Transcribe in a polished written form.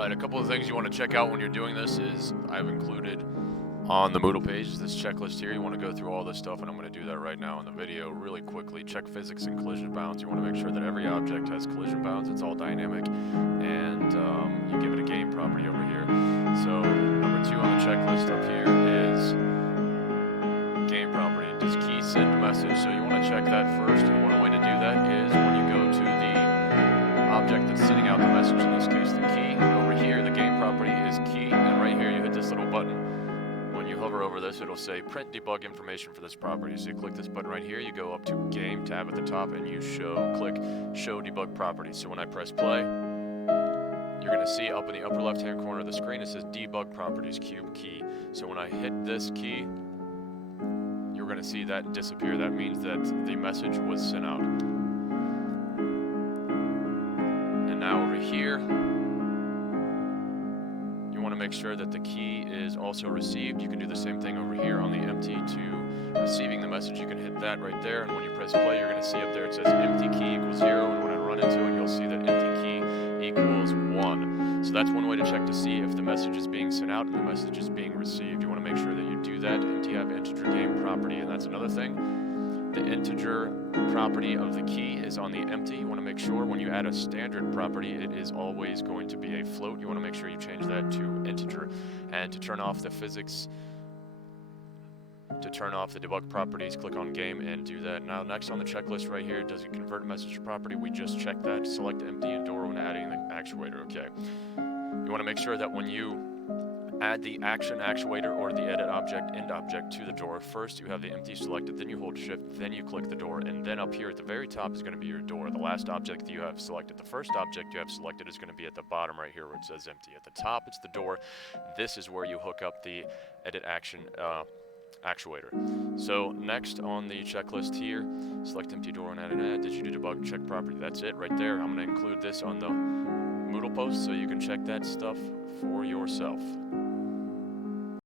Alright, a couple of things you want to check out when you're doing this is I've included on the Moodle page this checklist here. You want to go through all this stuff, and I'm going to do that right now in the video really quickly. Check physics and collision bounds. You want to make sure that every object has collision bounds. It's all dynamic, and you give it a game property over here. So number 2 on the checklist up here is game property. Does key send a message? So you want to check that first, and one way to do that is when you go to the object that's sending out the message, in this case the key. Over here the game property is key, and right here you hit this little button. When you hover over this, it'll say print debug information for this property. So you click this button right here, you go up to game tab at the top, and you click show debug properties. So when I press play, you're going to see up in the upper left hand corner of the screen it says debug properties cube key. So when I hit this key, you're going to see that disappear. That means that the message was sent out. Now over here, you want to make sure that the key is also received. You can do the same thing over here on the empty to receiving the message. You can hit that right there, and when you press play, you're going to see up there it says empty key equals 0, and when I run into it, you'll see that empty key equals 1. So that's one way to check to see if the message is being sent out and the message is being received. You want to make sure that you do that. Empty have integer game property, and that's another thing. The integer property of the key is on the empty. You want to make sure when you add a standard property, it is always going to be a float. You want to make sure you change that to integer. And to turn off the physics, to turn off the debug properties, click on game and do that. Now next on the checklist right here, does it convert message to property? We just checked that. Select empty and door when adding the actuator. Okay. You want to make sure that when you add the action actuator or the edit object end object to the door, first you have the empty selected, then you hold shift, then you click the door, and then up here at the very top is going to be your door. The last object that you have selected, the first object you have selected is going to be at the bottom right here where it says empty. At the top it's the door. This is where you hook up the edit action actuator. So next on the checklist here, select empty door and add an add. Did you do debug check property? That's it right there. I'm going to include this on the Moodle post so you can check that stuff for yourself.